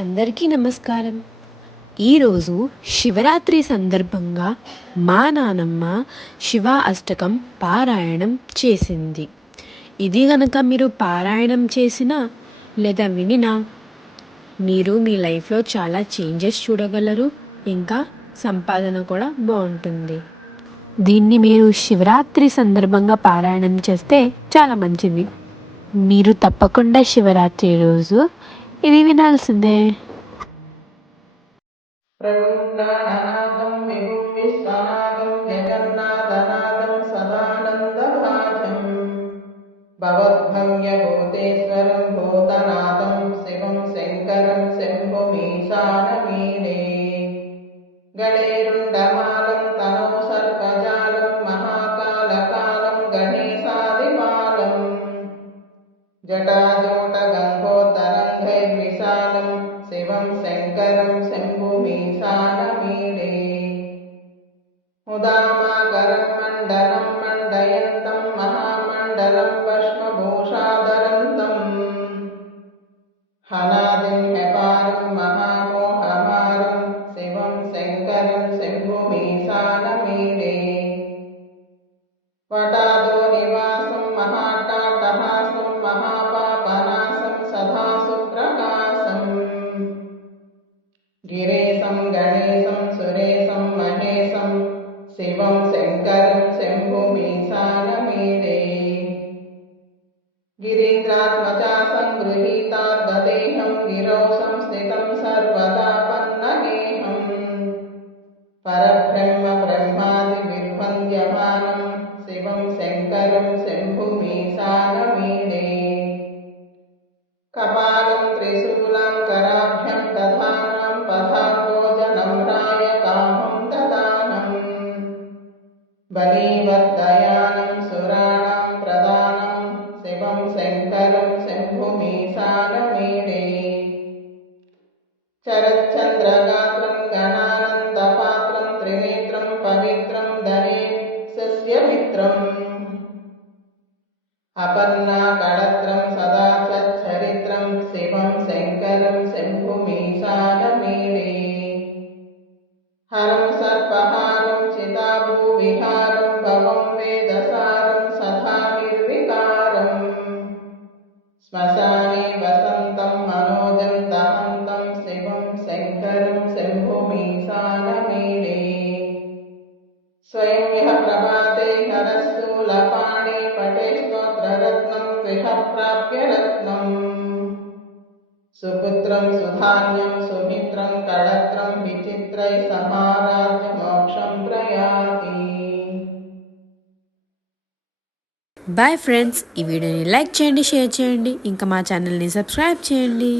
అందరికీ నమస్కారం. ఈరోజు శివరాత్రి సందర్భంగా మా నానమ్మ శివ అష్టకం పారాయణం చేసింది. ఇది గనక మీరు పారాయణం చేసినా లేదా వినినా మీరు మీ లైఫ్లో చాలా చేంజెస్ చూడగలరు. ఇంకా సంపాదన కూడా బాగుంటుంది. దీన్ని మీరు శివరాత్రి సందర్భంగా పారాయణం చేస్తే చాలా మంచిది. మీరు తప్పకుండా శివరాత్రి రోజు ఇది వినాల్సిందే. ప్రగుణానాథం విభుం విశ్వనాథం జగన్నాథనాథం సదానందభాజం భవద్భవ్యభూతేశ్వరం భూతనాథం శివం శంకరం శంభుమీశానమీడే గణేరుండమాలం తనో సర్పజాలం మహాకాలకాలం గణేశాదిపాలం జటాజోట గంగోత్తరంగైర్విశాలం శివం శంకరం శంభుమీశానమీడే ఉదామాకరం మండలం మండయంతం మహామండలం భస్మభూషాధరంతం హనాదిం హెపారం మహామోహమారం శివం శంకరం శంభుమీశానమీడే వటాదో నివాసం మహాటాటహాసం మహాపాపనాశం సదా సుప్రకాశం గిరీశం గణేశం సురేశం మహేశం శివం శంకరం శంభుమీశానమీడే గిరీంద్రాత్మజా సంగృహీతాద్వదేహం గిరౌ సంస్థితం సర్వదా పన్నగేహం పరబ్రహ్మ బ్రహ్మాది విర్వంద్యమానం శివం శంకరం శంభుమీశానమీడే కపాలం త్రిశూలం కరాభ్యం దధానం పదాభోజనమ్రాయ కామం దదానం బలీవర్దయానం సురాణం ప్రదానం శివం శంకరం శంభుమీశానమీడే చరచ్చంద్రగాత్రం గణానందపాత్రం త్రినేత్రం పవిత్రం ధనే సస్యమిత్రం అపర్ణాకళత్రం సదా సచ్చరిత్రం శివం శంకరం శంభుమీశానమీడే హరం సర్పహారం చితాభూవిహారం భవం వేదసారం సదా నిర్వికారం శ్మశానే వసంతం మనోజం దహంతం శివం శంకరం శంభుమీశానమీడే స్వయం ఇహ ప్రభాతే హరశూలపాణి పటే స్తోత్రరత్నం త్రిహ ప్రాప్య రత్నం సుపుత్రం సుధాన్యం సుమిత్రం కళత్రం విచిత్రై సమారాజ్య మోక్షం ప్రయాతి. బాయ్ ఫ్రెండ్స్, ఈ వీడియోని లైక్ చేయండి, షేర్ చేయండి, ఇంకా మా ఛానల్ని సబ్స్క్రైబ్ చేయండి.